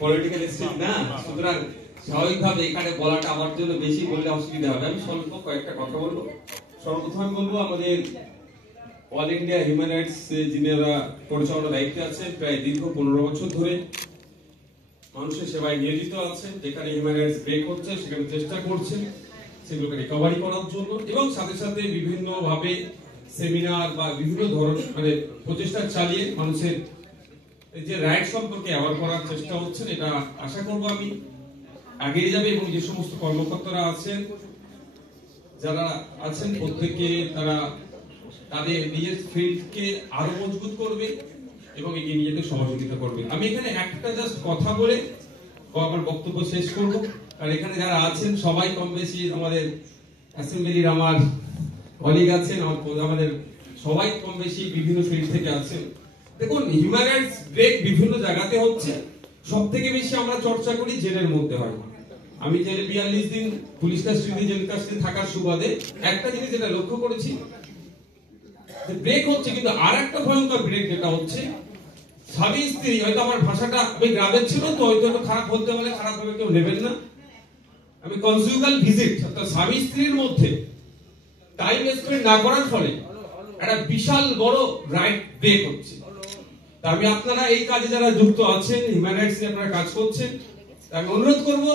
Political stage না, সুতরাং স্বাভাবিকভাবে এখানে বলাটা আমার জন্য বেশি বললে অসুবিধা হবে। আমি স্বল্প কয়েকটা কথা বলবো। সর্বপ্রথম বলবো, আমাদের অল ইন্ডিয়া হিউম্যান রাইটস যিনারা পরিচালনার দায়িত্বে আছেন, প্রায় দীর্ঘ 15 বছর ধরে মানুষের সেবায় নিয়োজিত আছেন। যেখানে হিউম্যান রাইটস ব্রেক হচ্ছে সেখানে চেষ্টা করছেন সেগুলোকে রিকভারি করার জন্য, এবং সাথে সাথে বিভিন্ন ভাবে সেমিনার বা বিভিন্ন ধরনের প্রচেষ্টা চালিয়ে মানুষের যে রাইট সম্পর্কে অ্যাওয়ার করার চেষ্টা হচ্ছে। এটা আশা করব আমি এগিয়ে যাবে, এবং যে সমস্ত কর্মকর্তারা আছেন যারা আছেন প্রত্যেকে তারা তাদের নিজের ফিল্ডকে আরো মজবুত করবে এবং এগিয়ে নিজেদের সহযোগিতা করবে। আমি এখানে একটা জাস্ট কথা বলে আমার বক্তব্য শেষ করব। আর এখানে যারা আছেন সবাই কম বেশি আমাদের অ্যাসেম্বলির আমার কলিগ আছেন, আমাদের সবাই কম বেশি বিভিন্ন ফিল্ড থেকে আছেন। দেখুন, হিউম্যান রাইটস ব্রেক বিভিন্ন জায়গাতে হচ্ছে। সব থেকে বেশি আমরা চর্চা করি জেলের মধ্যে হয়। আমি জেলে 42 দিন পুলিশ কাস্টডি জেল কাস্টডি থাকার সুবাদে একটা জিনিস যেটা লক্ষ্য করেছি, ব্রেক হচ্ছে, কিন্তু আর একটা ভয়ঙ্কর ব্রেক যেটা হচ্ছে স্বামী স্ত্রী, হয়তো আমার ভাষাটা আমি গ্রামের ছিল তো হয়তো খারাপ বলতে পারে, খারাপ ভাবে কেউ নেবেন না, আমি কনজুগাল ভিজিট অর্থাৎ স্বামী স্ত্রীর মধ্যে টাইম স্পেন্ড না করার ফলে একটা বিশাল বড় রাইট ব্রেক হচ্ছে। আমি আপনারা এই কাজে যারা যুক্ত আছেন, হিউম্যান রাইটস নিয়ে আপনারা কাজ করছেন, আমি অনুরোধ করব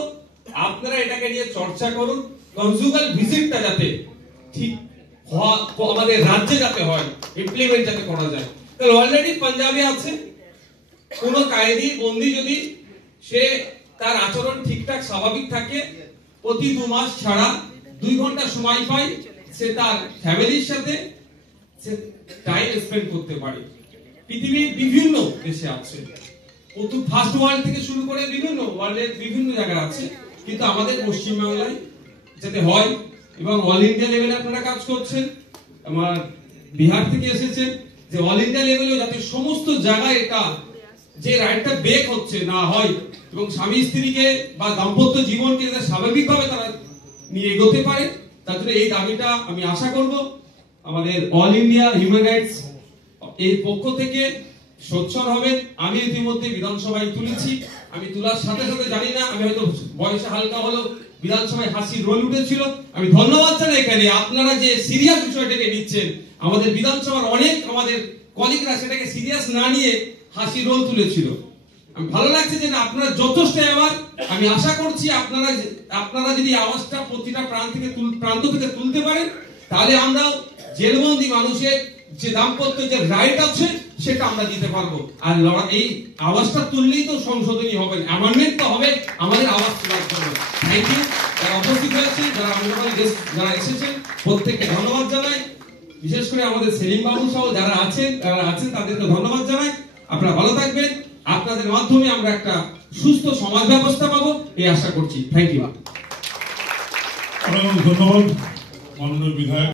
আপনারা এটাকে নিয়ে চর্চা করুন। কনজুগাল ভিজিটটা যাতে ঠিক আমাদের রাজ্যে যাতে হয়, ইমপ্লিমেন্ট যাতে করা যায়। তাহলে অলরেডি পাঞ্জাবে আছে, কোন কায়েদি বন্দী যদি সে তার আচরণ ঠিকঠাক স্বাভাবিক থাকে, প্রতি 2 মাস ছাড়া 2 ঘন্টা সময় পায়, সে তার ফ্যামিলির সাথে সে টাইম স্পেন্ড করতে পারে। পৃথিবীর বিভিন্ন দেশে আছে, ফার্স্ট ওয়ার্ল্ড থেকে শুরু করে বিভিন্ন ওয়ার্ল্ডের বিভিন্ন জায়গায় আছে, কিন্তু আমাদের পশ্চিমবাংলায় যাতে হয়, এবং অল ইন্ডিয়া লেভেলে আপনারা কাজ করছেন। আমার বিহার থেকে এসেছে যে অল ইন্ডিয়া লেভেলেও যাতে সমস্ত জায়গায় এটা যে রাইটটা ব্রেক হচ্ছে না হয়, এবং স্বামী স্ত্রীকে বা দাম্পত্য জীবনকে যাতে স্বাভাবিকভাবে তারা নিয়ে এগোতে পারে, তার জন্য এই দাবিটা আমি আশা করব আমাদের অল ইন্ডিয়া হিউম্যান রাইটস এর পক্ষ থেকে সোচ্চার হবেন। আমি ইতিমধ্যে বিধানসভায় তুলেছি, আমি তোলার সাথে সাথে জানি না, আমি হয়তো বয়সে হালকা হলো বিধানসভায় হাসির রোল উঠেছিল। আমি ধন্যবাদ জানাই এখানে আপনারা যে সিরিয়াস বিষয়টাকে নিচ্ছেন। আমাদের বিধানসভার অনেক আমাদের কলিগরা সেটাকে সিরিয়াস না নিয়ে হাসির রোল তুলেছিল। আমি ভালো লাগছে যে আপনারা যথেষ্ট আবার, আমি আশা করছি আপনারা যদি আওয়াজটা প্রতিটা প্রান্ত থেকে তুলতে পারেন, তাহলে আমরা জেলবন্দি মানুষের যে দাম্পত্য যে রাইট আছে সেটা আমরা দিতে পারবো। আর এই আওয়াজটা তুললেই তো সংশোধনী হবে, অ্যামেন্ডমেন্ট তো হবে আমাদের আওয়াজ তোলার জন্য। Thank you. যারা উপস্থিত হয়েছে, যারা এসেছেন প্রত্যেককে ধন্যবাদ জানাই। বিশেষ করে আমাদের সেলিম বাবু সহ যারা আছেন তাদেরকে ধন্যবাদ জানাই। আপনারা ভালো থাকবেন, আপনাদের মাধ্যমে আমরা একটা সুস্থ সমাজ ব্যবস্থা পাবো এই আশা করছি। Thank you. ধন্যবাদ মাননীয় বিধায়ক।